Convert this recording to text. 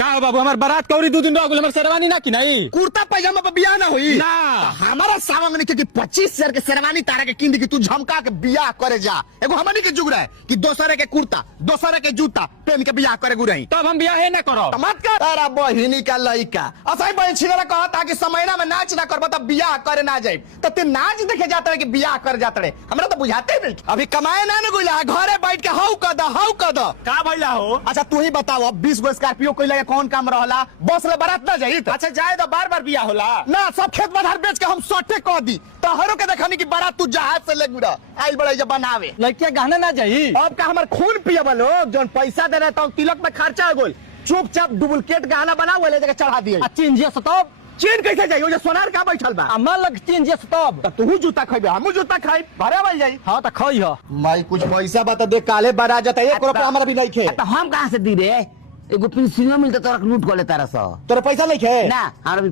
का हो बाबू हमार बारात कौरी 2 दिन रह हमार शेरवानी ना कि नहीं कुर्ता पैजामा पे बियाह ना हुई ना हमारा सामान के 25,000 के शेरवानी तारा के किंद की तू झमका के बियाह करे जा एगो हमनी के जुग रहे कि दोसरे के कुर्ता दोसरे के जूता पहन के बियाह करे गुरही तब हम बियाह ना करो मत कर तारा बहिनी का लइका असई बहन छिनरा कहता कि समयना में नाच ना करबो त बियाह करे ना जाई त ते नाच देखे जात रे कि बियाह कर जात रे हमरा तो बुझाते नहीं अभी कमाए ना न गुला घरे बैठ के हौ क द का भइला हो अच्छा तू ही बताओ अब 20 गो स्कॉर्पियो कोई लगे कौन काम रहला बस ले बारात ना जाई अच्छा जाए तो बार बियाह होला ना सब खेत बाजार बेच के हम सोटे कह दी तोहरो के देखनी कि बारात तू जहाज से ले गुड़ा आई बड़ा जब बनावे लड़किया गहना ना जाई अब का हमर खून पियबा लोग जोन पैसा दे रहे तो तिलक में खर्चा हो गइल चुपचाप डुप्लीकेट गहना बनाओ ले जगह चढ़ा दिए चीन जे सतब चीन कैसे जाई ओ जे सोनार का बैठल बा अम्मा लग चीन जे सतब त तू जूता खइबे हमहू जूता खाई भरे बल जाई हां त खई हो माई कुछ पैसा बता दे काले बड़ा जाता 1 रुपया हमरा भी नहीं खे तो हम कहाँ से दी रे एगो पेंसिलो मिलता तोरा लूट कर ले तारा सा तोरे पैसा नहीं खे ना हमरा भी